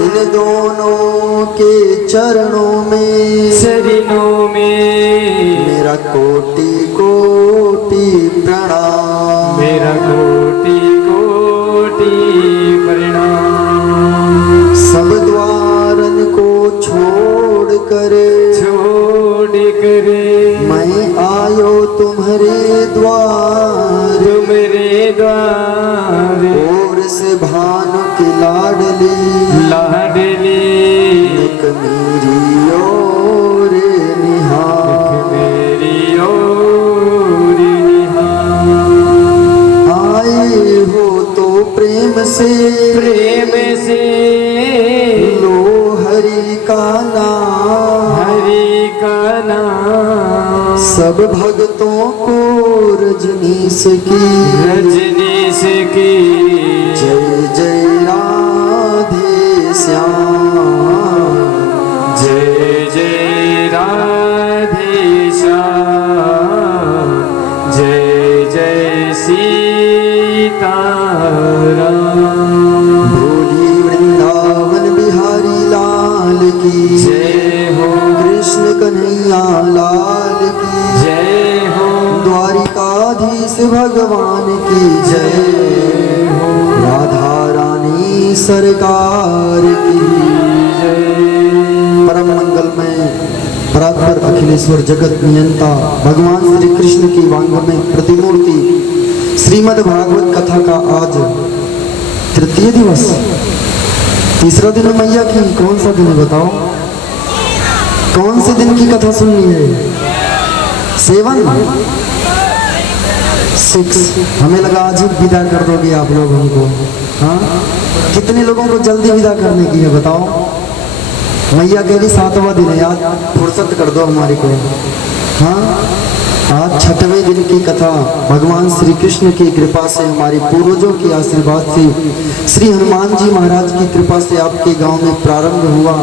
इन दोनों के चरणों में मेरा कोटि कोटि प्रणाम, मेरा कोटि कोटि प्रणाम। सब द्वारन को छोड़ कर मैं आयो तुम्हारे द्वार, और से भानु की लाडली एक मेरी ओर निहार, आए हो तो प्रेम से लो हरि का नाम, सब भक्तों को रजनीश की जय जय राधे श्याम, जय जय राधे श्याम, जय जय सीताराम। बोली वृंदावन बिहारी लाल की जय हो, कृष्ण कन्हैया लाल की जय हो, द्वारिकाधीश भगवान की जय हो, राधा रानी सरकार की जय। परम मंगल में परात्पर अखिलेश्वर जगत नियंता भगवान श्री कृष्ण की वांगमय प्रतिमूर्ति श्रीमद् भागवत कथा का आज तृतीय दिवस, तीसरा दिन है मैया की। कौन सा दिन है बताओ? कौन से दिन की कथा सुननी है? 7 6। हमें लगा आज ही विदा कर दोगे आप लोग हमको। हाँ, कितने लोगों को जल्दी विदा करने की है बताओ? मैया कह रही 7वां दिन है, आज फुर्सत कर दो हमारे को। हाँ, आज 6वें दिन की कथा भगवान श्री कृष्ण की कृपा से, हमारे पूर्वजों के आशीर्वाद से, श्री हनुमान जी महाराज की कृपा से आपके गांव में प्रारंभ हुआ।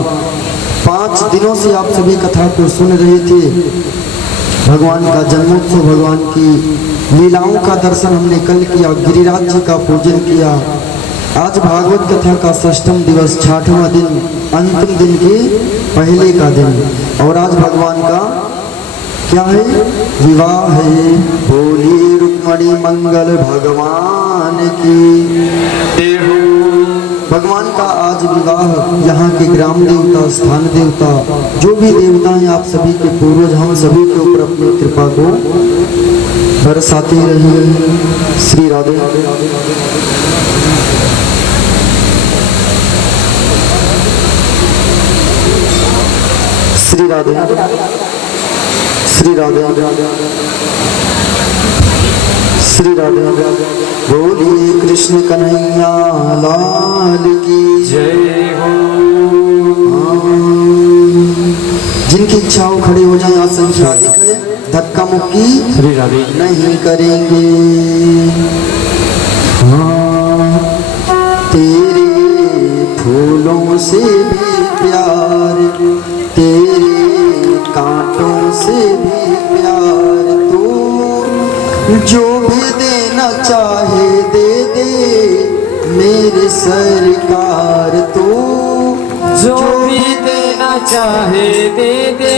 5 दिनों से आप सभी कथा को सुन रहे थे। भगवान का जन्मोत्सव, भगवान की लीलाओं का दर्शन हमने कल किया, गिरिराज जी का पूजन किया। आज भागवत कथा का 6वां दिवस, 6वां दिन, अंतिम दिन के पहले का दिन, और आज भगवान का क्या है? विवाह है। बोली रुक्मणी मंगल भगवान की। भगवान का आज विवाह, यहाँ के ग्राम देवता, स्थान देवता, जो भी देवता हैं, आप सभी के पूर्वज, हम सभी के ऊपर अपनी कृपा को बरसाते रहे। श्री राधे। श्री राधे, श्री राधे, श्री राधे। बोलिए कृष्ण कन्हैया लाल की जय हो। जिनकी इच्छाओं खड़े हो जाए, आसन शादी करें, धक्का मुक्की श्री राधे नहीं करेंगे। हाँ, तेरे फूलों से भी प्यार, तेरे कांटों से भी प्यार, तू जो भी देना चाहे दे दे मेरे सरकार, तू जो भी देना चाहे दे दे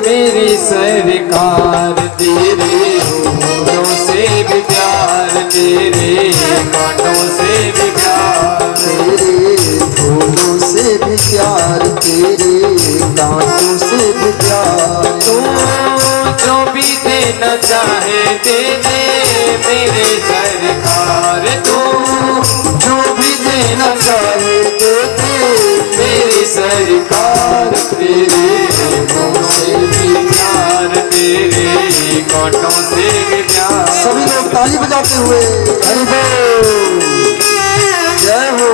मेरी सरकार। तेरे फूलों से भी प्यार, तेरे कांटों से भी प्यार, तेरे फूलों से भी प्यार, तेरे कांटों से भी प्यार, तू जो भी देना चाहे दे दे मेरे सरकार। तू जो भी देना चाहे दे दे मेरी सरकार। तेरे फूलों से भी प्यार, तेरे कांटों से भी प्यार। सभी लोग ताली बजाते हुए हरि बोल, जय हो।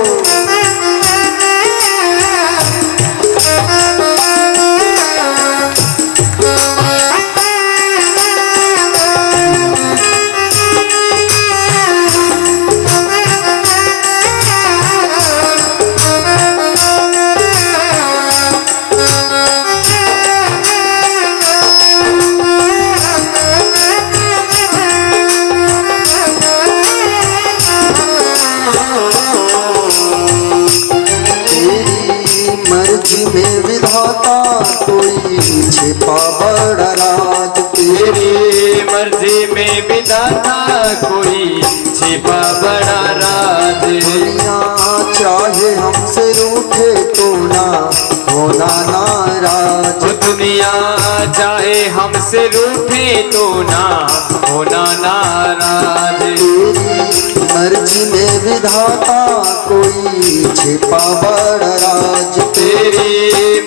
मर्जी में विधाता कोई छिपा बड़ा राज तेरी। तेरी मर्जी में विधाता कोई छिपा बड़ा राज। दुनिया चाहे हमसे रूठे तो ना होना नाराज। वो दुनिया चाहे हमसे रूठे तो ना होना नाराज। तेरी मर्जी में विधाता कोई छिपा बड़ा राज। तेरी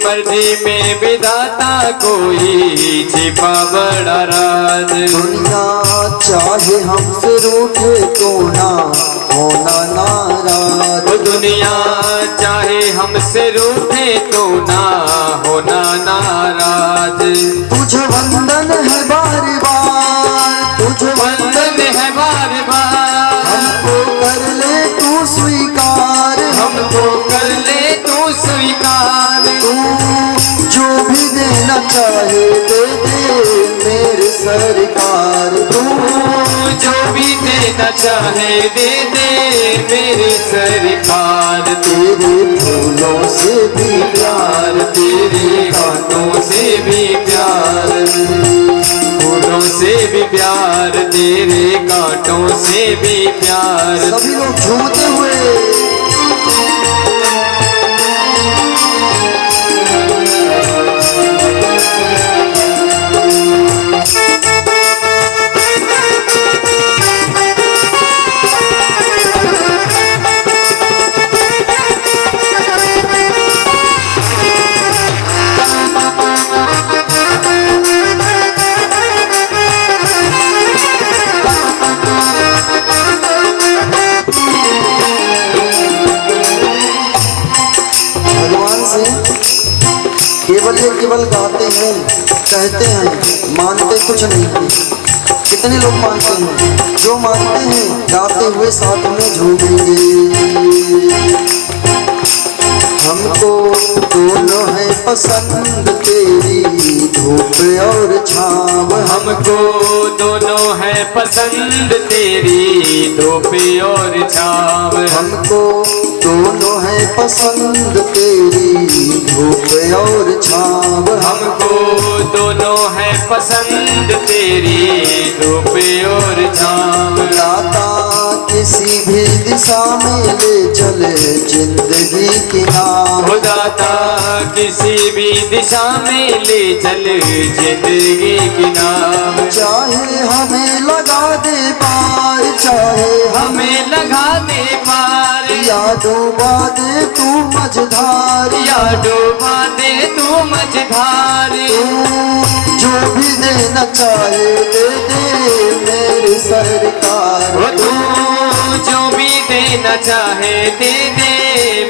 मर्जी में विधाता कोई छिपा बड़ा राज। दुनिया चाहे हमसे रूठे तो ना होना नाराज। वो दुनिया चाहे हमसे रूठे तो ना होना नाराज। तुझे वंदन है बार बार, तुझे वंदन है बार बार। हमको कर ले तू स्वीकार। हमको कर ले तू स्वीकार। तू जो भी देना चाहे दे दे मेरे सरकार। तू जो भी देना चाहे दे दे मेरी सरकार। तेरे फूलों से भी प्यार, तेरे गानों से भी प्यार। फूलों से भी प्यार, तेरे कांटों से भी प्यार। सभी लोग झूमते हुए भगवान से केवल गाते हैं, कहते हैं, मानते कुछ नहीं। कितने लोग मानते हैं? जो मानते हैं गाते हुए साथ में झूमेंगे। हमको दोनों है पसंद तेरी धूप और छाव। हमको दोनों है पसंद तेरी धूप और छाव। हमको दोनों है पसंद तेरी धूप और छाव। हमको दोनों है पसंद तेरी धूप और छाव। दाता किसी भी दिशा में ले चले जिंदगी की नाव। हो दाता किसी भी दिशा में ले चल जिंदगी की नाव। चाहे हमें लगा दे पार, चाहे हमें लगा दे पार। या डूबा दे तू मझधार। या डूबा दे तू मझधार। तू जो भी देना चाहे दे दे मेरी सरकार। वो तू जो भी देना चाहे दे दे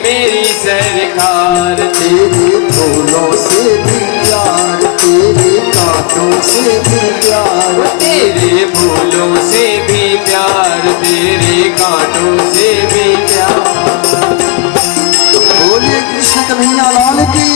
मेरी सरकार। तेरे फूलों से भी प्यार, तेरे कांटों से भी प्यार। तेरे फूलों से भी प्यार, तेरे कांटों से भी प्यार। बोलिए कृष्ण कन्हैया लाल की।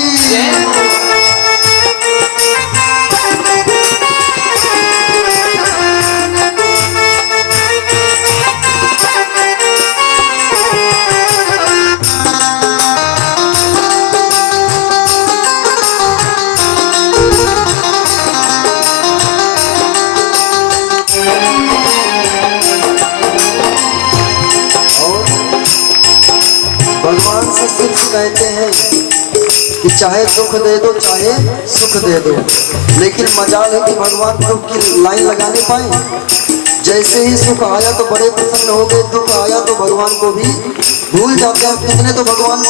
भगवान से सिर्फ कहते हैं कि चाहे दुख दे दो चाहे सुख दे दो, लेकिन मजाल है कि भगवान दुख की लाइन लगा नहीं पाए। जैसे ही सुख आया तो बड़े प्रसन्न हो गए, दुख आया तो भगवान को भी भूल जाते हैं। कितने तो भगवान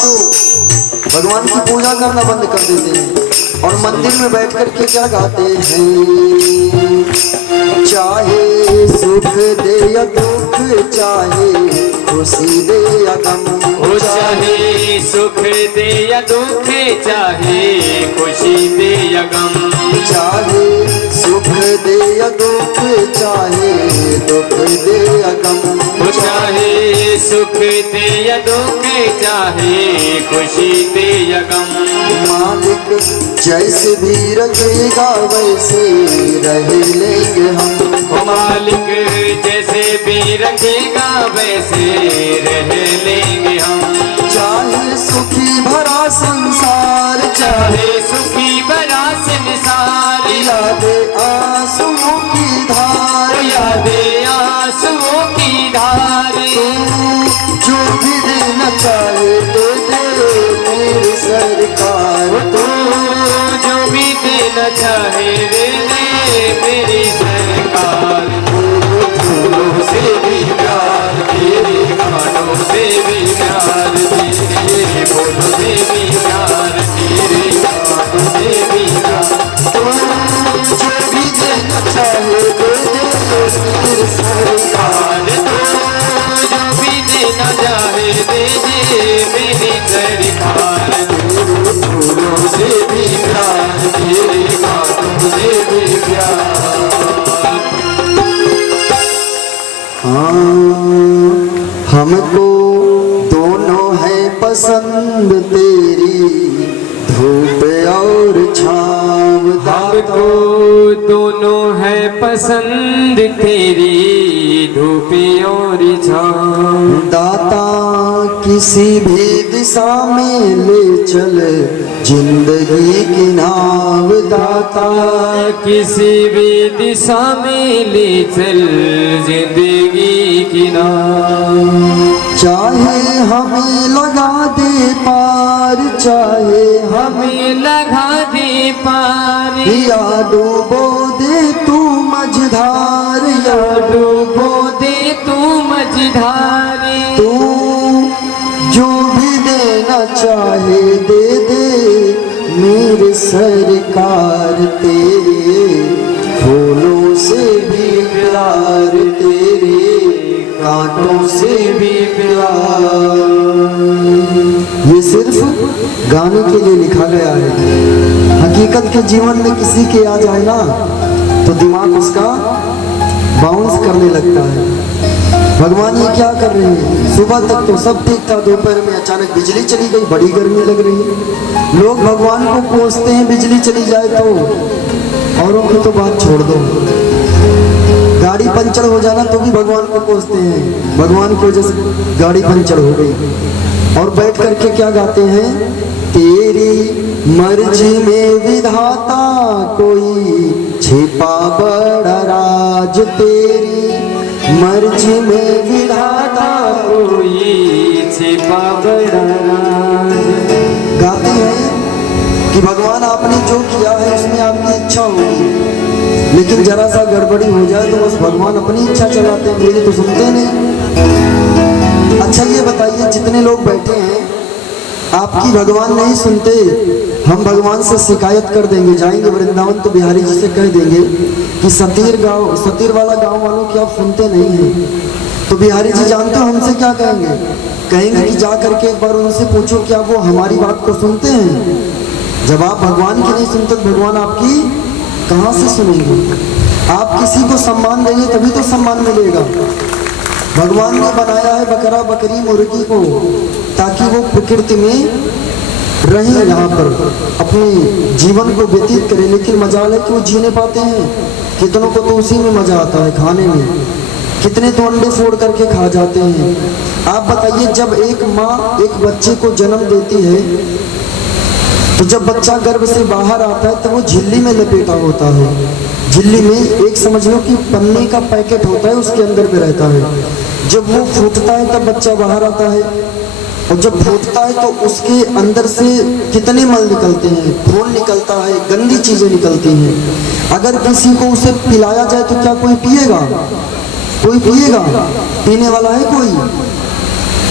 की पूजा करना बंद कर देते हैं और मंदिर में बैठ कर के क्या गाते हैं, चाहे सुख दे या दुख, चाहे खुशी दे या गम। हो चाहे सुख दे या दुख, चाहे खुशी दे या गम। चाहे सुख दे या दुख, चाहे दुख दे या गम। हो चाहे सुख दे या दुख, चाहे खुशी दे या गम। मालिक जैसे भी रखेगा वैसे रह लेंगे हम। हो मालिक जैसे भी रखेगा वैसे रह लेंगे हम। चाहे सुखी भरा संसार, चाहे सुखी भरा संसार, यादे आंसुओं की धार, यादे आंसुओं की धार, जो भी देना चाहे तो दे मेरी सरकार, तू जो भी देना चाहे दे दे मेरी सरकार। फूलों से भी प्यार तेरे, गानों से भी प्यार तेरे, फूलों से भी प्यार तेरे, गानों से भी प्यार। जो भी देना चाहे तो दे मेरी सरकार, तू जो भी देना चाहे दे दे मेरी सरकार। फूलों से भी प्यार तेरे, गानों से भी प्यार। हाँ हमको दोनों है पसंद तेरी, धूप और छाँव दाता, हमको दोनों है पसंद तेरी, धूप और छाँव। दाता किसी भी दिशा में ले चल जिंदगी की नाव, दाता किसी भी दिशा में ले चल जिंदगी की नाव। चाहे हमें लगा दे पार, चाहे हमें लगा दे पार, या डूबो दे तू मझधार, या डूबो दे तू मझधारे। तू जो भी देना चाहे दे दे मेरे सरकार, तेरे फूलों से भी प्यार, तेरे कांटों से भी प्यार। ये सिर्फ गाने के लिए लिखा गया है। हकीकत के जीवन में किसी के आ जाए ना तो दिमाग उसका बाउंस करने लगता है। भगवान ये क्या कर रहे हैं? सुबह तक तो सब ठीक था, दोपहर में अचानक बिजली चली गई, बड़ी गर्मी लग रही है। लोग भगवान को कोसते हैं बिजली चली जाए तो, औरों की तो बात छोड़ दो। गाड़ी पंचर हो जाना तो भी भगवान को कोसते हैं, भगवान की वजह से गाड़ी पंचर हो गई। और बैठ करके क्या गाते हैं? तेरी मर्जी में विधाता कोई छिपा बड़ा राज, तेरी मर्जी में विधाता कोई छिपा बड़ा राज। गाते हैं कि भगवान आपने जो किया है उसमें आपकी इच्छा होगी, लेकिन जरा सा गड़बड़ी हो जाए तो बस भगवान अपनी इच्छा चलाते हैं, मेरी तो सुनते नहीं। अच्छा ये बताइए, जितने लोग बैठे हैं आपकी भगवान नहीं सुनते, हम भगवान से शिकायत कर देंगे, जाएंगे वृंदावन तो बिहारी जी से कह देंगे कि सतीर वाला गांव वालों की आप सुनते नहीं हैं। तो बिहारी जी जानते हो हमसे क्या कहेंगे? कहेंगे कि जा करके एक बार उनसे पूछो क्या वो हमारी बात को सुनते हैं। जब आप भगवान की नहीं सुनते तो भगवान आपकी कहाँ से सुनेंगे? आप किसी को सम्मान देंगे तभी तो सम्मान मिलेगा। भगवान ने बनाया है बकरा बकरी मुर्गी को ताकि वो प्रकृति में रहे, यहाँ पर अपने जीवन को व्यतीत करें, लेकिन मजाल है कि वो जी नहीं पाते हैं। कितनों को तो उसी में मजा आता है खाने में, कितने तो अंडे फोड़ करके खा जाते हैं। आप बताइए, जब एक माँ एक बच्चे को जन्म देती है तो जब बच्चा गर्भ से बाहर आता है तो वो झिल्ली में लपेटा होता है। झिल्ली में एक समझ लो कि पन्नी का पैकेट होता है, उसके अंदर पे रहता है। जब वो फूटता है तब बच्चा बाहर आता है, और जब फूटता है तो उसके अंदर से कितने मल निकलते हैं, खून निकलता है, गंदी चीजें निकलती हैं। अगर किसी को उसे पिलाया जाए तो क्या कोई पिएगा? कोई पिएगा? पीने वाला है कोई?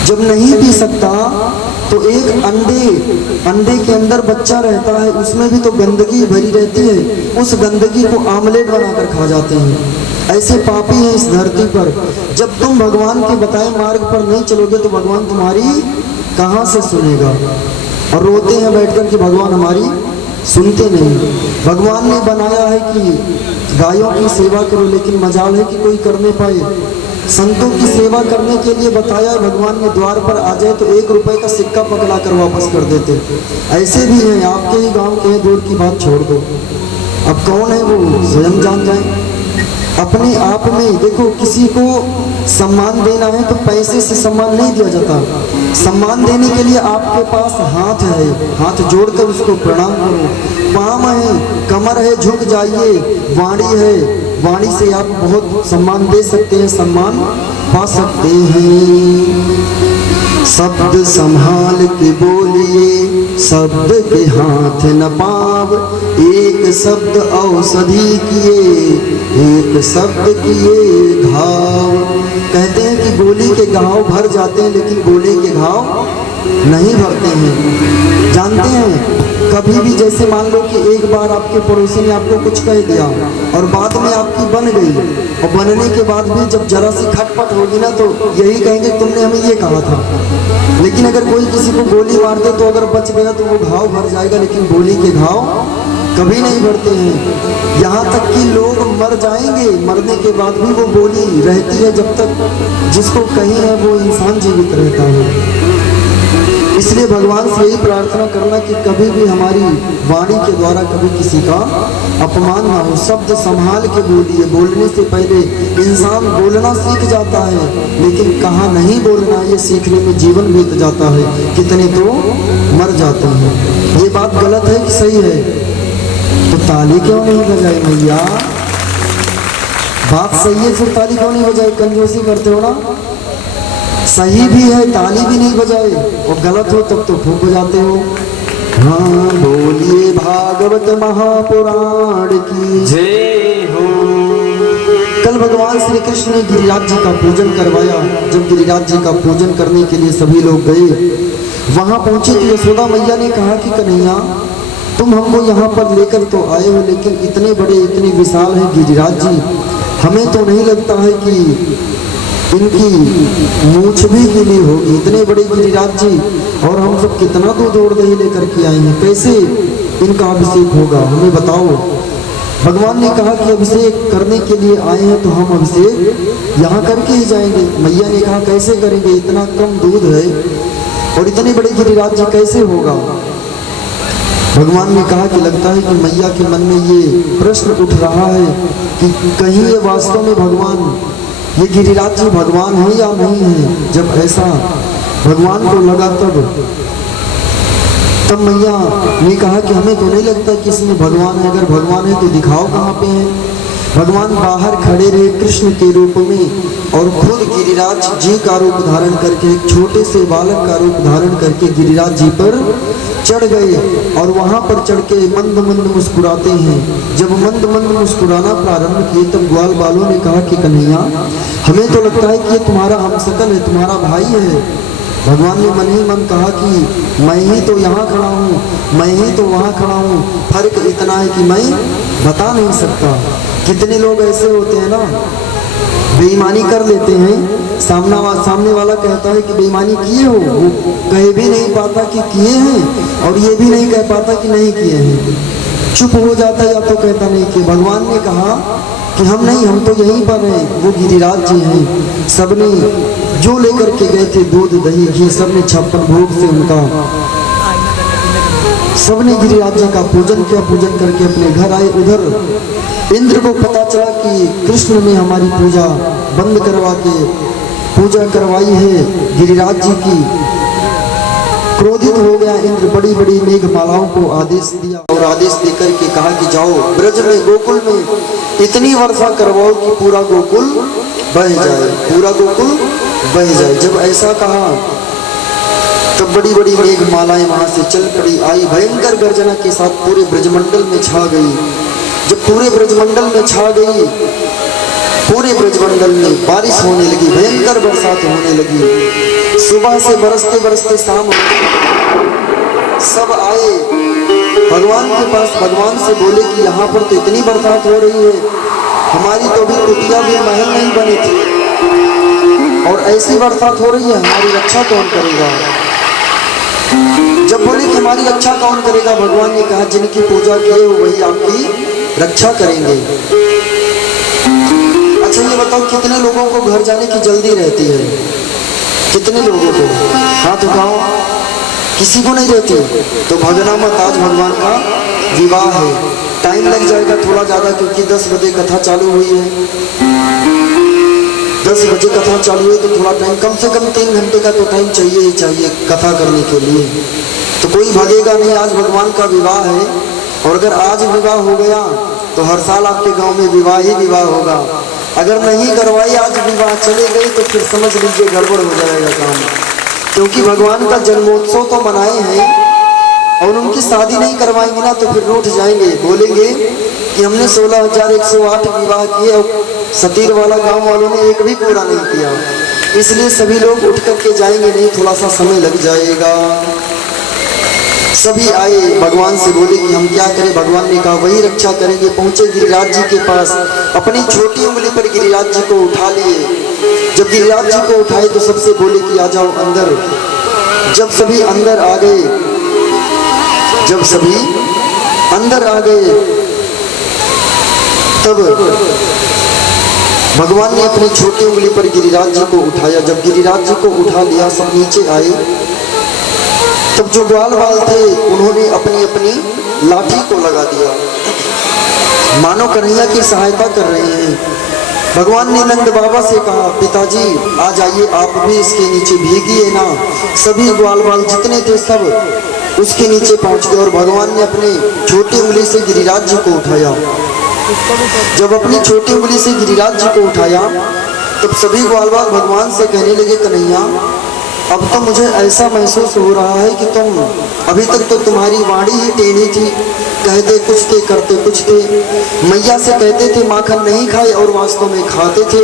जब नहीं पी सकता तो एक अंडे के अंदर बच्चा रहता है, उसमें भी तो गंदगी भरी रहती है, उस गंदगी को आमलेट बनाकर खा जाते हैं। ऐसे पापी हैं इस धरती पर। जब तुम भगवान के बताए मार्ग पर नहीं चलोगे तो भगवान तुम्हारी कहाँ से सुनेगा? और रोते हैं बैठकर कि भगवान हमारी सुनते नहीं। भगवान ने बनाया है कि गायों की सेवा करो, लेकिन मजाल है कि कोई कर नहीं पाए। संतों की सेवा करने के लिए बताया भगवान ने, द्वार पर आ जाए तो 1 रुपए का सिक्का पकड़ा कर वापस कर देते। ऐसे भी हैं, आपके ही गांव के हैं, दूर की बात छोड़ दो। अब कौन है वो स्वयं जान जाए। अपने आप में देखो, किसी को सम्मान देना है तो पैसे से सम्मान नहीं दिया जाता। सम्मान देने के लिए आपके पास हाथ है, हाथ जोड़कर उसको प्रणाम करो। पाँव है, कमर है, झुक जाइए। वाणी है, वाणी से आप बहुत सम्मान दे सकते हैं, सम्मान पा सकते हैं। शब्द संभाल के बोलिए, शब्द के हाथ न पाव। एक शब्द औषधि किए, एक शब्द किए घाव। कहते हैं कि गोली के घाव भर जाते हैं, लेकिन गोली के घाव नहीं भरते हैं। जानते हैं कभी भी, जैसे मान लो कि एक बार आपके पड़ोसी ने आपको कुछ कह दिया और बाद में आपकी बन गई, और बनने के बाद भी जब जरा सी खटपट होगी ना तो यही कहेंगे तुमने हमें ये कहा था। लेकिन अगर कोई किसी को गोली मार दे तो अगर बच गया तो वो घाव भर जाएगा, लेकिन गोली के घाव कभी नहीं भरते हैं। यहाँ तक कि लोग मर जाएंगे, मरने के बाद भी वो गोली रहती है, जब तक जिसको कहीं है वो इंसान जीवित रहता है। इसलिए भगवान से यही प्रार्थना करना कि कभी भी हमारी वाणी के द्वारा कभी किसी का अपमान ना हो। शब्द संभाल के बोलिए। बोलने से पहले इंसान बोलना सीख जाता है, लेकिन कहाँ नहीं बोलना ये सीखने में जीवन बीत जाता है, कितने तो मर जाते हैं। ये बात गलत है कि सही है? तो ताली क्यों नहीं बजाए मैया? बात सही है, फिर ताली क्यों नहीं बजाए? कंजूसी करते हो ना। सही भी है, ताली भी नहीं बजाए, और गलत हो तब तो खूब बजाते हो। हाँ बोलिए भागवत महापुराण की जय हो। कल भगवान श्री कृष्ण ने गिरिराज जी का पूजन करवाया। जब गिरिराज जी का पूजन करने के लिए सभी लोग गए, वहां पहुंचे तो यशोदा मैया ने कहा कि कन्हैया तुम हमको यहाँ पर लेकर तो आए हो, लेकिन इतने बड़े इतने विशाल हैं गिरिराज जी, हमें तो नहीं लगता है कि इनकी मूछ भी गिली होगी। इतने बड़े गिरिराज जी, और हम सब कितना दूध और दही लेकर के आए हैं, कैसे इनका अभिषेक होगा, हमें बताओ। भगवान ने कहा कि अभिषेक करने के लिए आए हैं तो हम अभिषेक यहाँ करके ही जाएंगे। मैया ने कहा कैसे करेंगे, इतना कम दूध है और इतने बड़े गिरिराज जी कैसे होगा। भगवान ने कहा कि लगता है कि मैया के मन में ये प्रश्न उठ रहा है कि कहीं ये वास्तव में भगवान, ये गिरिराज जी भगवान है या नहीं है। जब ऐसा भगवान को लगा तब मैया ने कहा कि हमें तो नहीं लगता कि इसमें भगवान है, अगर भगवान है तो दिखाओ कहाँ पे है। भगवान बाहर खड़े रहे कृष्ण के रूप में, और खुद गिरिराज जी का रूप धारण करके, एक छोटे से बालक का रूप धारण करके गिरिराज जी पर चढ़ गए, और वहां पर चढ़ के मंद मंद मुस्कुराते हैं। जब मंद मंद मुस्कुराना प्रारंभ किए तब ग्वाल बालों ने कहा कि कन्हैया हमें तो लगता है कि ये तुम्हारा हमशक्ल है, तुम्हारा भाई है। भगवान ने मन ही मन कहा कि मैं ही तो यहाँ खड़ा हूँ, मैं ही तो वहाँ खड़ा हूँ, फर्क इतना है कि मैं बता नहीं सकता। कितने लोग ऐसे होते हैं ना, बेईमानी कर लेते हैं, सामने वाला कहता है कि बेईमानी किए हो, वो कह भी नहीं पाता कि किए हैं, और ये भी नहीं कह पाता कि नहीं किए हैं, चुप हो जाता है या तो कहता नहीं किए। भगवान ने कहा कि हम नहीं, हम तो यहीं पर हैं, वो गिरिराज जी हैं। सबने जो लेकर के गए थे दूध दही घी, सबने 56 भोग से उनका, सबने गिरिराज जी का पूजन किया। पूजन करके अपने घर आए। उधर इंद्र को पता चला कि कृष्ण ने हमारी पूजा बंद करवा के पूजा करवाई है गिरिराज जी की। क्रोधित हो गया इंद्र, बड़ी बड़ी मेघमालाओं को आदेश दिया, और आदेश देकर के कहा कि जाओ ब्रज में, गोकुल में इतनी वर्षा करवाओ कि पूरा गोकुल बह जाए, पूरा गोकुल बह जाए। जब ऐसा कहा तब बड़ी बड़ी मेघमालाएं वहां से चल पड़ी, आई भयंकर गर्जना के साथ पूरे ब्रजमंडल में छा गई। जब पूरे ब्रजमंडल में छा गई, पूरे ब्रजमंडल में बारिश होने लगी, भयंकर बरसात होने लगी। सुबह से बरसते बरसते शाम सब आए भगवान के पास, भगवान से बोले कि यहाँ पर तो इतनी बरसात हो रही है, हमारी तो भी कुटिया भी महल नहीं बनी थी, और ऐसी बरसात हो रही है, हमारी रक्षा कौन करेगा। जब बोले कि हमारी रक्षा कौन करेगा, भगवान ने कहा जिनकी पूजा किए हो वही आपकी रक्षा करेंगे। अच्छा ये बताओ कितने लोगों को घर जाने की जल्दी रहती है, कितने लोगों को, हाथ उठाओ, किसी को नहीं रहती। तो भगना मत, आज भगवान का विवाह है, टाइम लग जाएगा थोड़ा ज़्यादा, क्योंकि 10 बजे कथा चालू हुई है। 10 बजे कथा चालू है तो थोड़ा टाइम, कम से कम 3 घंटे का तो टाइम चाहिए ही चाहिए कथा करने के लिए। तो कोई भागेगा नहीं। आज भगवान का विवाह है और अगर आज विवाह हो गया तो हर साल आपके गांव में विवाह ही विवाह होगा। अगर नहीं करवाई आज विवाह, चले गए तो फिर समझ लीजिए गड़बड़ हो जाएगा काम। क्योंकि भगवान का जन्मोत्सव तो मनाए हैं और उनकी शादी नहीं करवाएंगे ना तो फिर रूठ जाएंगे, बोलेंगे कि हमने 16,108 विवाह किए और सतीर वाला गांव वालों ने एक भी पूरा नहीं किया। इसलिए सभी लोग उठ करके जाएंगे नहीं, थोड़ा सा समय लग जाएगा। सभी आए, भगवान से बोले कि हम क्या करें। भगवान ने कहा वही रक्षा करेंगे। पहुंचे गिरिराज जी के पास, अपनी छोटी उंगली पर गिरिराज जी को उठा लिए। जब गिरिराज जी को उठाए तो सबसे बोले कि आ जाओ अंदर। जब सभी अंदर आ गए, जब सभी अंदर आ गए तब भगवान ने अपनी छोटी उंगली पर गिरिराज जी को उठाया। जब गिरिराज जी को उठा लिया, सब नीचे आए। तब जो ग्वाल बाल थे उन्होंने अपनी अपनी लाठी को लगा दिया, मानो कन्हैया की सहायता कर रहे हैं। भगवान ने नंद बाबा से कहा पिताजी आ जाइए, आप भी इसके नीचे भीगिए ना। सभी ग्वाल बाल जितने थे सब उसके नीचे पहुंच गए और भगवान ने अपने छोटी उंगली से गिरिराज जी को उठाया। जब अपनी छोटी उंगली से गिरिराज जी को उठाया तब सभी ग्वाल बाल भगवान से कहने लगे कन्हैया अब तो मुझे ऐसा महसूस हो रहा है कि तुम, अभी तक तो तुम्हारी वाणी ही टेढ़ी थी, कहते कुछ थे करते कुछ थे। मैया से कहते थे माखन नहीं खाए और वास्तव में खाते थे।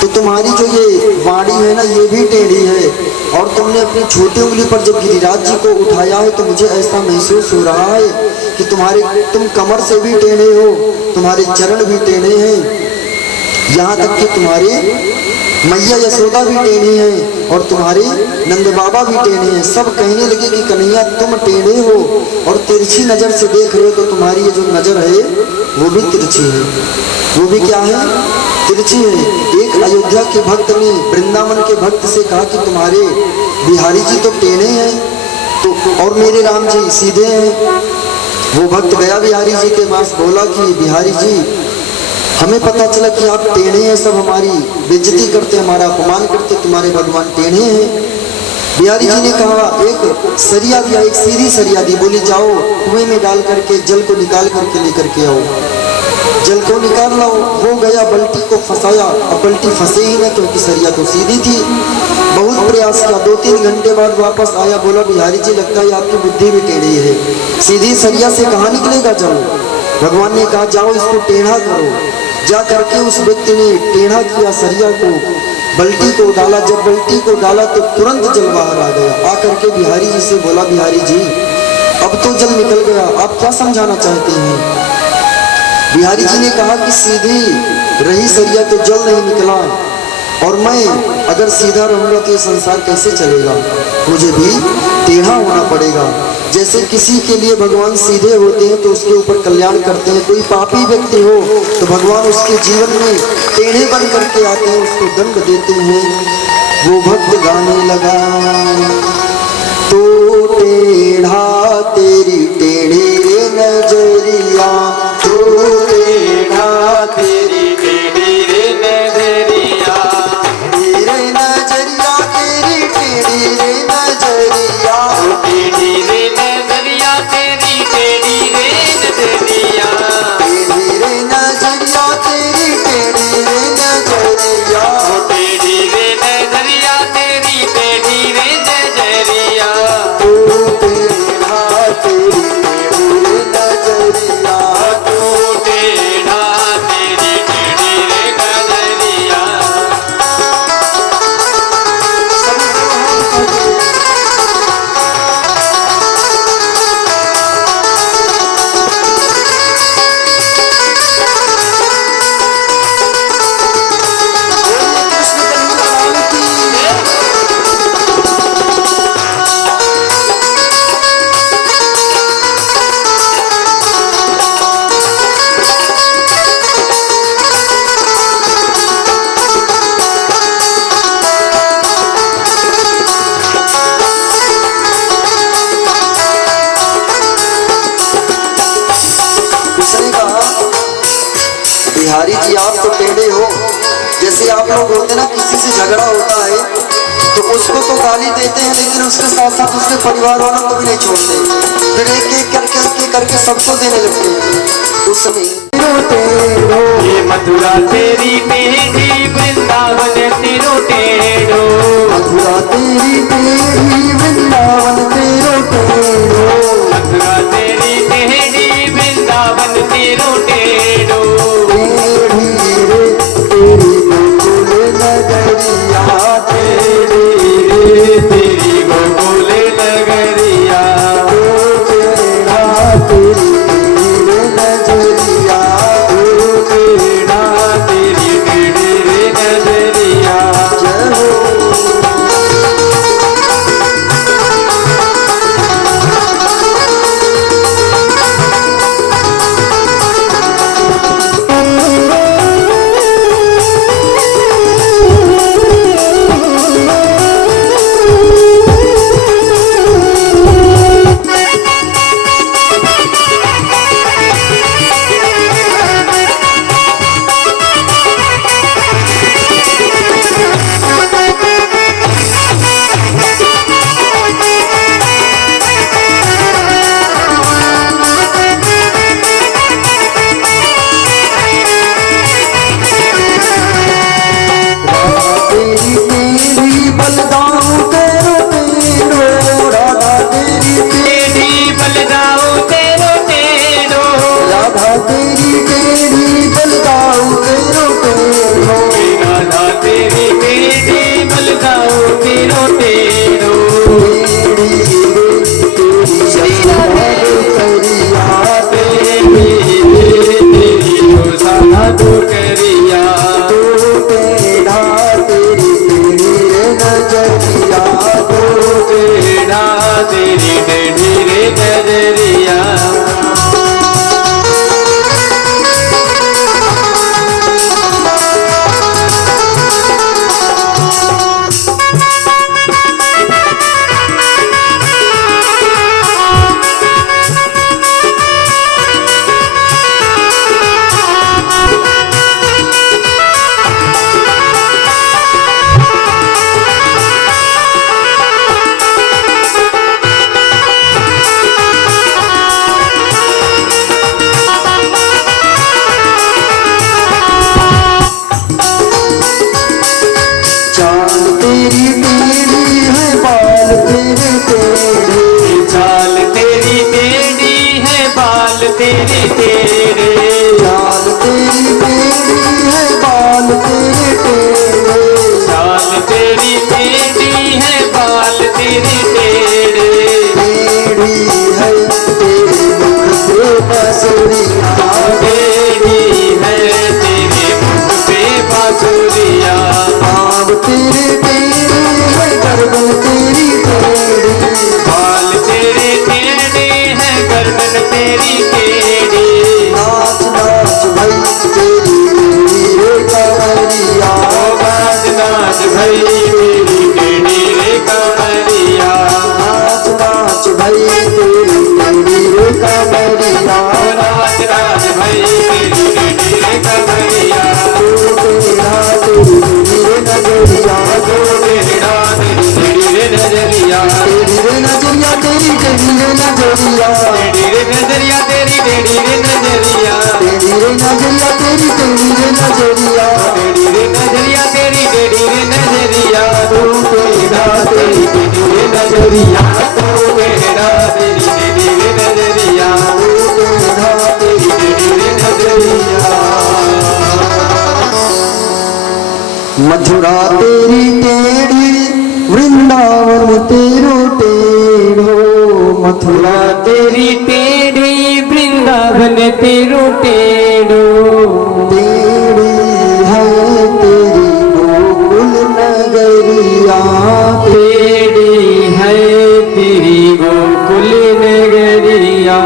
तो तुम्हारी जो ये वाणी है ना ये भी टेढ़ी है। और तुमने अपनी छोटी उंगली पर जब गिरिराज जी को उठाया है तो मुझे ऐसा महसूस हो रहा है कि तुम कमर से भी टेढ़े हो, तुम्हारे चरण भी टेढ़े हैं, यहाँ तक कि तुम्हारे मैया यशोदा भी टेढ़ी है और तुम्हारे नंद बाबा भी टेढ़े हैं। सब कहने लगे कि कन्हैया तुम टेढ़े हो और तिरछी नजर से देख रहे हो, तो तुम्हारी ये जो नजर है वो भी तिरछी है। वो भी क्या है? तिरछी है। एक अयोध्या के भक्त ने वृंदावन के भक्त से कहा कि तुम्हारे बिहारी जी तो टेढ़े हैं तो और मेरे राम जी सीधे हैं। वो भक्त गया बिहारी जी के पास, बोला कि बिहारी जी हमें पता चला कि आप टेढ़े हैं, सब हमारी बेइज्जती करते, हमारा अपमान करते, तुम्हारे भगवान टेढ़े हैं। बिहारी जी ने कहा एक सरिया दिया, एक सीधी सरिया दी, बोली जाओ कुएं में डाल करके जल को निकाल करके लेकर के आओ। जल को निकाल लाओ। वो गया, बल्टी को फंसाया, अब बल्टी फंसे ही ना क्योंकि सरिया तो सीधी थी। बहुत प्रयास किया, 2-3 घंटे बाद वापस आया, बोला बिहारी जी लगता है आपकी बुद्धि भी टेढ़ी है, सीधी सरिया से कहाँ निकलेगा जल। भगवान ने कहा जाओ इसको टेढ़ा करो। जा करके उस व्यक्ति ने टेढ़ा किया सरिया को, बल्टी को डाला। जब बल्टी को डाला तो तुरंत जल बाहर आ गया। आकर के बिहारी जी से बोला बिहारी जी अब तो जल निकल गया, आप क्या समझाना चाहते हैं? बिहारी जी ने कहा कि सीधी रही सरिया तो जल नहीं निकला और मैं अगर सीधा रहूंगा तो ये संसार कैसे चलेगा, मुझे भी टेढ़ा होना पड़ेगा। जैसे किसी के लिए भगवान सीधे होते हैं तो उसके ऊपर कल्याण करते हैं, कोई पापी व्यक्ति हो तो भगवान उसके जीवन में टेढ़े बन करके आते हैं, उसको दंड देते हैं। वो भक्त गाने लगा तो टेढ़ा तेरी टेढ़ी रे नजरिया, तो टेढ़ा तेरी टेढ़ी रे नजरिया, रे नजरिया तेरी टेढ़ी रे नजरिया, टेढ़ी रे नजरिया तेरी टेढ़ी रे नजरिया, टेढ़ी रे नजरिया तेरी टेढ़ी रे नजरिया, टेढ़ी रे नजरिया तेरी टेढ़ी रे नजरिया, तो टेढ़ा तेरी टेढ़ी रे नजरिया, तो टेढ़ा तेरी टेढ़ी रे नजरिया। बिहारी जी आप तो टेढ़े हो, जैसे आप आप लोग होते ना, किसी से झगड़ा होता है तो उसको तो गाली देते हैं, लेकिन उसके साथ साथ उसके परिवार वालों को भी नहीं छोड़ते, फिर एक एक करके सबको देने लगते हैं। उसमें ये मथुरा तेरी टेढ़ी वृंदावन तेरो टेढ़ो, मथुरा तेरी टेढ़ी वृंदावन तेरो टेढ़ो, मथुरा तेरी टेढ़ी वृंदावन तेरो टेढ़ो, टेढ़ी रे तेरी गोकुल नगरिया, तेरी रे तेरी गोकुल नगरिया, टेढ़ा तेरी टेढ़ी नजरिया, टेढ़ा तेरी टेढ़ी नजरिया। जय हो। तेरी तेरी बलदाऊ तेरो तेरो, राधा तेरी टेढ़ी बलदाऊ तेरो टेढ़ो, राधा तेरी तेरी बलदाऊ तेरो तेरो, राधा तेरी टेढ़ी बलदाऊ तेरो टेढ़ो, तेरी रे तेरी साधु करिया, तेरी रे तेरी ओ साधु करिया, तो टेढ़ा तेरी टेढ़ी रे नजरिया, टेढ़ा तेरी टेढ़ी रे नजरिया। चाल तेरी टेढ़ी है बाल तेरे टेढ़े, चाल तेरी टेढ़ी है बाल तेरे टेढ़े, चाल तेरी टेढ़ी है बाल तेरे टेढ़े, चाल तेरी टेढ़ी है बाल तेरे टेढ़े, टेढ़ी है तेरे मुख से बसुरिया, टेढ़ी है तेरे मुख पे बांसुरिया, पाँव तेरे टेढ़े है गर्दन तेरी टेढ़ी, बाल तेरे टेढ़े है गर्दन तेरी टेढ़ी, नाच नाच भाई तेरी टेढ़ी रे कमरिया, ओ नाच नाच भई तेरी टेढ़ी रे कमरिया, नाच नाच भाई तेरी टेढ़ी रे कमरिया, ओ नाच नाच भई तेरी टेढ़ी रे कमरिया, तो टेढ़ा तेरी टेढ़ी रे नजरिया, ओ टेढ़ा तेरी टेढ़ी रे नजरिया, तेरी रे नजरिया तेरी टेढ़ी रे नजरिया, टेढ़ी रे नजरिया तेरी टेढ़ी रे नजरिया, तेरी रे नजरिया तेरी टेढ़ी रे नजरिया, टेढ़ी रे नजरिया तेरी टेढ़ी रे नजरिया, तू टेढ़ा तेरी टेढ़ी रे नजरिया, तू टेढ़ा तेरी टेढ़ी रे नजरिया, तो टेढ़ा तेरी टेढ़ी रे नजरिया। मथुरा तेरी टेढ़ी वृंदावन तेरो टेढ़ो, मथुरा तेरी टेढ़ी वृंदावन तेरो टेढ़ो, टेढ़ी है तेरी गोकुल नगरिया, टेढ़ी है तेरी गोकुल नगरिया।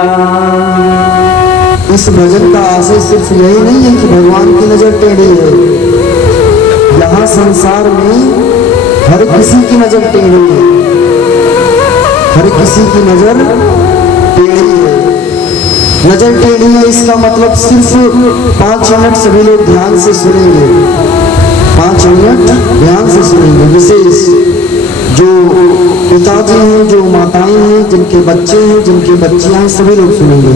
इस भजन का आशय सिर्फ यही नहीं है कि भगवान की नजर टेढ़ी है, यहाँ संसार में हर किसी की नजर टेढ़ी है, हर किसी की नजर टेढ़ी है। नजर टेढ़ी है इसका मतलब सिर्फ 5 मिनट सभी लोग ध्यान से सुनेंगे, 5 मिनट ध्यान से सुनेंगे। विशेष जो पिताजी हैं, जो माताएं हैं, जिनके बच्चे हैं, जिनकी बच्चियां हैं, सभी लोग सुनेंगे।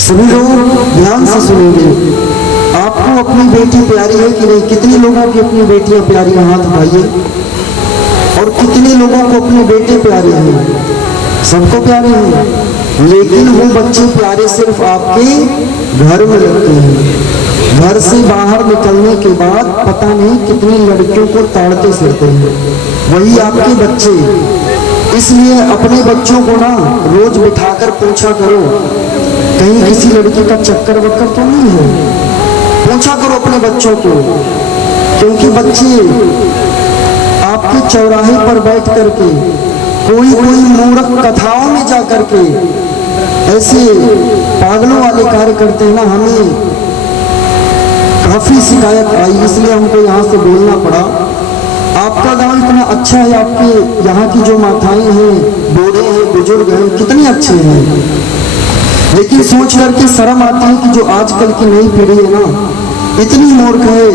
सभी लोग ध्यान से सुनेंगे। आपको अपनी बेटी प्यारी है कि नहीं? कितने लोगों की अपनी बेटियां प्यारी हैं? हाथ उठाइए। और कितने लोगों को अपने बेटे प्यारे हैं? सबको प्यारे हैं, लेकिन वो बच्चे प्यारे सिर्फ आपके घर में लगते हैं। घर से बाहर निकलने के बाद पता नहीं कितनी लड़कियों को ताड़ते फिरते हैं, वही आपके बच्चे। इसलिए अपने बच्चों को ना रोज बिठाकर पूछा करो, कहीं किसी लड़की का चक्कर वक्कर तो नहीं है। पूछा करो अपने बच्चों को, क्योंकि बच्चे आपके चौराहे पर बैठ करके कोई मूर्ख कथाओं में जा करके ऐसे पागलों वाले कार्य करते हैं ना। हमें काफी शिकायत आई, इसलिए हमको यहाँ से बोलना पड़ा। आपका गांव इतना अच्छा है, आपके यहाँ की जो माताएं हैं, बूढ़े हैं, बुजुर्ग हैं, कितने अच्छे हैं, लेकिन सोच करके शर्म आती है कि जो आजकल की नई पीढ़ी है ना, इतनी मूर्ख है।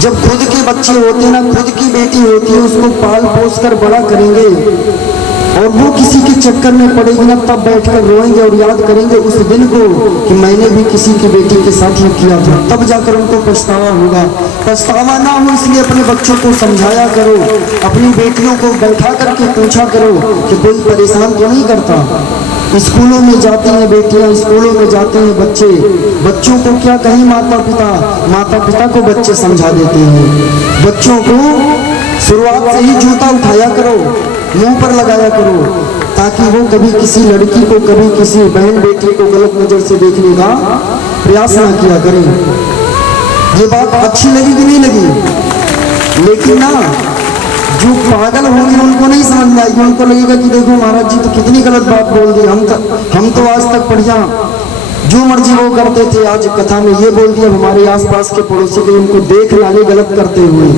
जब खुद के बच्चे होते हैं ना, खुद की बेटी होती है, उसको पाल पोस कर बड़ा करेंगे और वो किसी के चक्कर में पड़ेगी ना, तब बैठकर रोएंगे और याद करेंगे उस दिन को कि मैंने भी किसी की बेटी के साथ ये किया था। तब जाकर उनको पछतावा होगा। पछतावा ना हो इसलिए अपने बच्चों को समझाया करो, अपनी बेटियों को बैठा करके पूछा करो कि कोई परेशान तो नहीं करता। स्कूलों में जाती हैं बेटियां, स्कूलों में जाते हैं बच्चे, बच्चों को क्या कहीं माता पिता को बच्चे समझा देते हैं। बच्चों को शुरुआत से ही जूता उठाया करो, मुंह पर लगाया करो, ताकि वो कभी किसी लड़की को, कभी किसी बहन बेटी को गलत नजर से देखने का प्रयास ना किया करें। ये बात अच्छी लगी कि नहीं लगी? लेकिन ना जो पागल होंगे उनको नहीं समझ में आएगी, उनको लगेगा कि देखो महाराज जी तो कितनी गलत बात बोल दी। हम तो आज तक बढ़िया जो मर्जी वो करते थे, आज कथा में ये बोल दिया। हमारे आसपास के पड़ोसी के उनको देख लाले गलत करते हुए।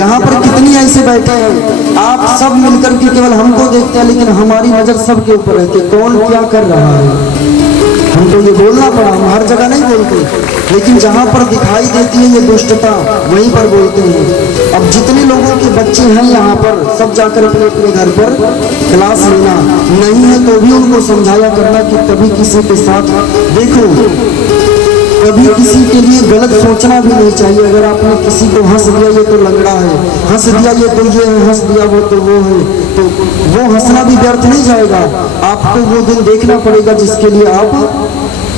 यहाँ पर कितनी ऐसे बैठे हैं, आप सब मिलकर के केवल हमको देखते हैं, लेकिन हमारी नजर सबके ऊपर है कि कौन क्या कर रहा है। हमको ये बोलना पड़ा, हम हर जगह नहीं बोलते, लेकिन जहाँ पर दिखाई देती है ये दुष्टता, वहीं पर बोलते हैं। अब जितने लोगों के बच्चे हैं यहाँ पर, सब जाकर अपने अपने घर पर क्लास लेना, नहीं है तो भी उनको समझाया करना कि कभी किसी के साथ देखो, कभी किसी के लिए गलत सोचना भी नहीं चाहिए। अगर आपने किसी को हंस दिया ये तो लंगड़ा है, हंस दिया ये तो ये है, हंस दिया वो तो वो है, तो वो हंसना भी व्यर्थ नहीं जाएगा। आपको वो दिन देखना पड़ेगा जिसके लिए आप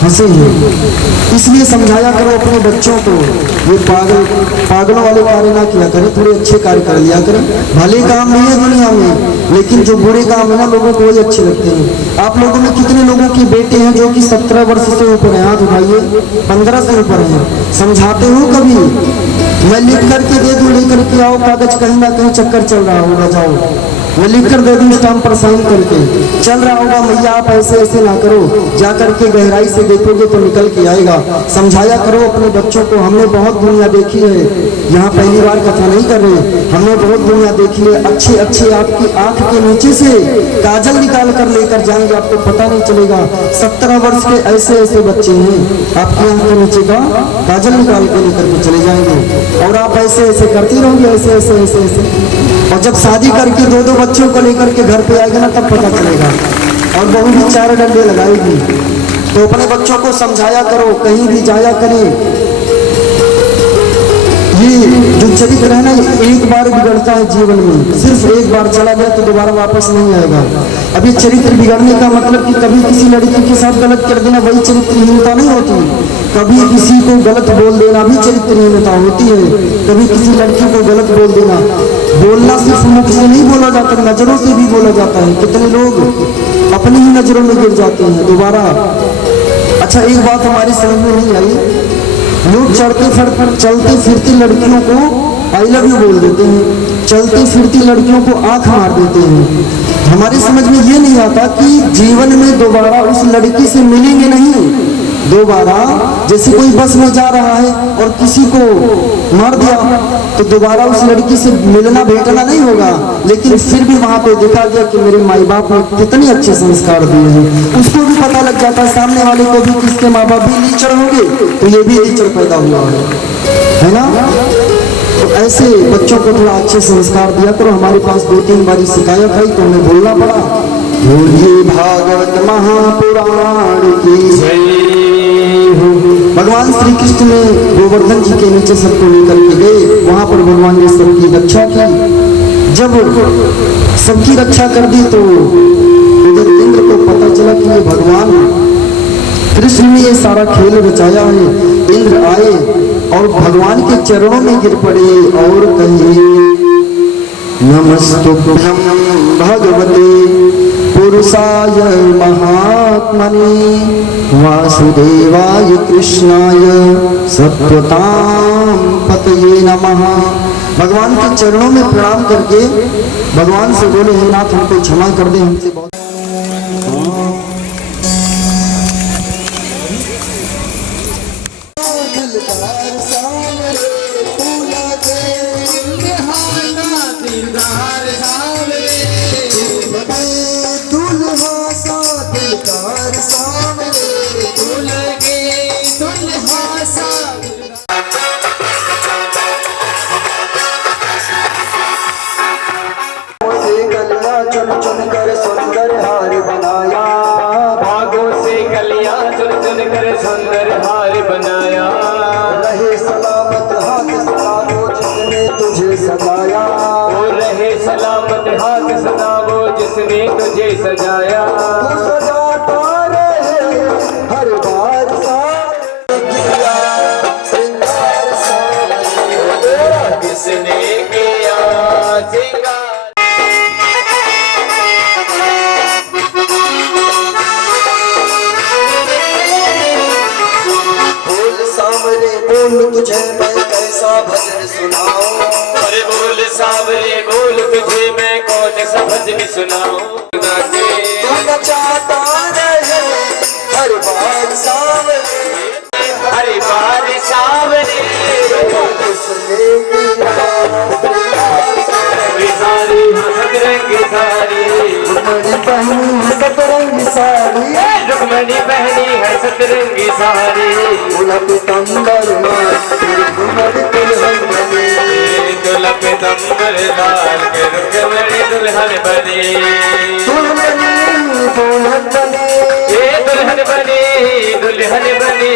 हंसे हैं। इसलिए समझाया करो अपने बच्चों को, ये पागलों वाले कार्य ना किया करें, थोड़े अच्छे कार्य कर लिया करें। भले काम नहीं है दुनिया में, लेकिन जो बुरे काम है ना लोगों को वही अच्छे लगते हैं। आप लोगों में कितने लोगों के बेटे हैं जो कि 17 वर्ष से ऊपर हैं? हाथ उठाइए। 15 से ऊपर हैं। समझाते हो कभी? मैं लिख करके दे दूं, लेकर के आओ कागज, कहीं ना कहीं चक्कर चल रहा होगा, जाओ मैं लिख कर दे दूं स्टाम्प पर साइन करके, चल रहा होगा मैया आप ऐसे ऐसे ना करो, जा करके गहराई से देखोगे तो निकल के आएगा। समझाया करो अपने बच्चों को। हमने बहुत दुनिया देखी है, यहाँ पहली बार कथा नहीं कर रहे, हमने बहुत दुनिया देखी है। अच्छे अच्छे आपकी आंख के नीचे से काजल निकाल कर लेकर जाएंगे, आपको पता नहीं चलेगा। 17 वर्ष के ऐसे ऐसे बच्चे हैं, आपकी आंख के नीचे का काजल निकाल के लेकर के चले जाएंगे, और आप ऐसे ऐसे करती रहोगे, ऐसे ऐसे ऐसे ऐसे। और जब शादी करके 2-2 बच्चों को लेकर के घर पे आएगा ना, तब पता चलेगा, और बहू भी 4 डंडे लगाएगी। तो अपने बच्चों को समझाया करो, कहीं भी जाया करें। ये जो चरित्र है ना, एक बार बिगड़ता है जीवन में, सिर्फ एक बार चला गया तो दोबारा वापस नहीं आएगा। अब ये चरित्र बिगड़ने का मतलब कि कभी किसी लड़की के साथ गलत कर देना वही चरित्रहीनता नहीं होती। कभी किसी को गलत बोल देना भी चरित्रहीनता होती है। कभी किसी लड़की को गलत बोल देना, बोलना सिर्फ मुख से नहीं बोला जाता, नजरों से भी बोला जाता है। कितने लोग अपनी ही नजरों में गिर जाते हैं दोबारा। अच्छा, एक बात हमारी समझ में नहीं आई, लोग चलते फिरती लड़कियों को आई लव यू बोल देते हैं, चलती फिरती लड़कियों को आंख मार देते हैं। हमारी समझ में ये नहीं आता कि जीवन में दोबारा उस लड़की से मिलेंगे नहीं। दोबारा जैसे कोई बस में जा रहा है और किसी को मार दिया, तो दोबारा उस लड़की से मिलना भेटना नहीं होगा, लेकिन फिर भी वहां पे देखा गया कि मेरे माई बाप ने कितने अच्छे संस्कार दिए हैं। उसको भी पता लग जाता है, सामने वाले को भी, किसके माँ बाप भी लीचड़ होंगे तो ये भी लीचड़ पैदा हुआ है। है ना। तो ऐसे बच्चों को थोड़ा अच्छे संस्कार दिया करो। हमारे पास 2-3 बारी शिकायत आई तो हमें बोलना पड़ा। बोलिए भागवत महापुराण की जय हो। भगवान श्री कृष्ण ने गोवर्धन जी के नीचे सबको लेकर के गए। वहां पर भगवान ने सबकी रक्षा की। जब सबकी रक्षा कर दी तो उधर इंद्र को पता चला कि ये भगवान कृष्ण ने ये सारा खेल रचाया है। इंद्र आए और भगवान के चरणों में गिर पड़े और कहे, नमस्तुभ्यं भगवते पुरुषाय महात्मने वासुदेवाय कृष्णाय सत्वतां पतये नमः। भगवान के चरणों में प्रणाम करके भगवान से बोले, हे नाथ हमको क्षमा कर दे, हमसे बहुत जिसने तुझे सजाया। तू सजाता रहे हर बार श्रृंगार तेरा किसने किया श्रृंगार। बोल सामने बोल तुझे मैं कैसा भजन सुनाऊं। अरे बोल सामने बोल तुझे मैं कौन सा भजन सुनाऊं। तू नचाता रहे हर बार सावरे हर बार सावरे सारी सतरंगी साड़ी रुक्मणी पहनी है सतरंगी साड़ी। रुक्मणी पहनी है सतरंगी साड़ी। दुल्हन दुल्हन लाल के रुक्मणी दुल्हन बनी। दुल्हन बनी ये दुल्हन बनी दुल्हन बनी।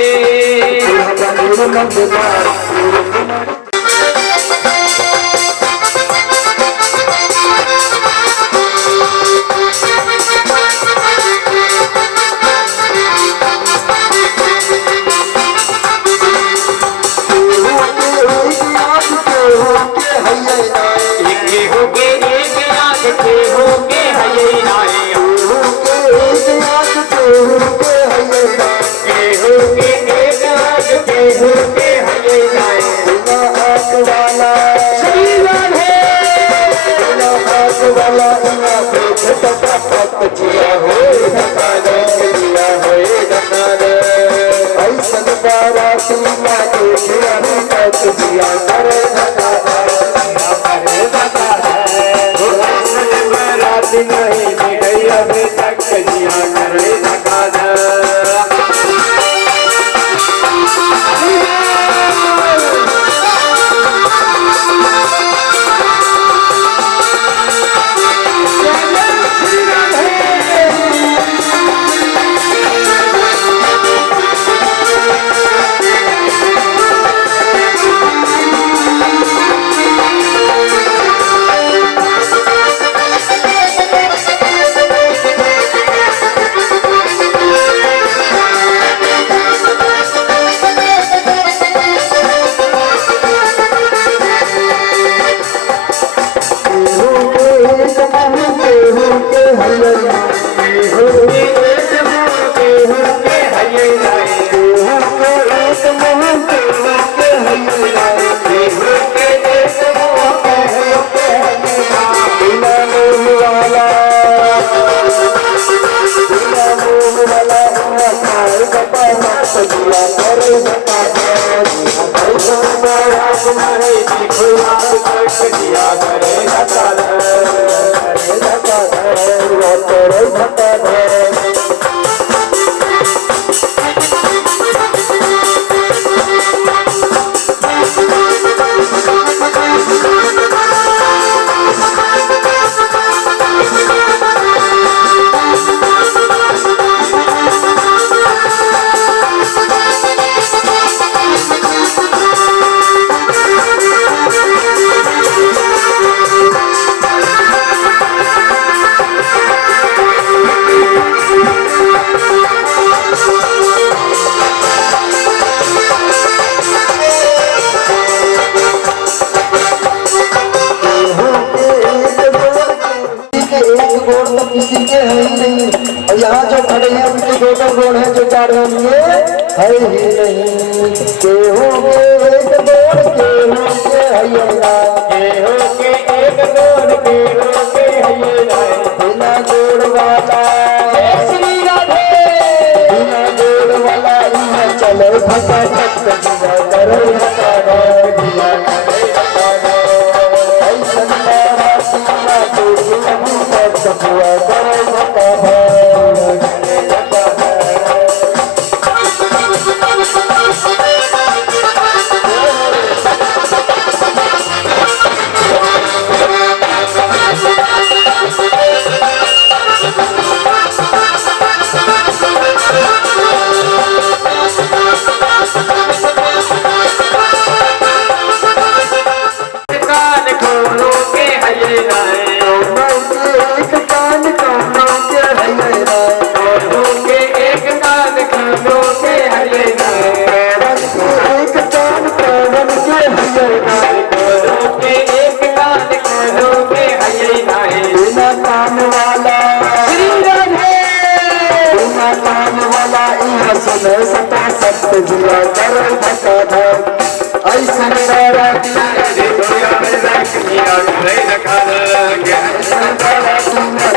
किसी के है ही नहीं। और यहाँ जो खड़े हैं उनके दो दो गोड़ हैं, जो चार हैं उनके है ही नहीं। केहू के एक गोड़, केहू के है ना, केहू के एक गोड़, केहू के है ना। बिना गोड़ वाला श्री राधे बिना गोड़ वाला यहाँ चले भटक दिया करे हटाना, दिया करे हटाना। ऐसन मारा सीना गोड़ नहीं कर सकुआ करे हटाना। कान खोलो के हये नाए, एक कान कौनों के है ना, खोलो के एक कान खोलो के हये नाए, एक कान कौन के है ना। खोलो के एक कान खोलो के हये नाए। बिना कान वाला श्री राधे बिना कान वाला यहाँ सुने सता सत्य जिया करे धका धक। ऐसन सारा देखो यार रख दिया, नहीं रखा लगे। सारा सुने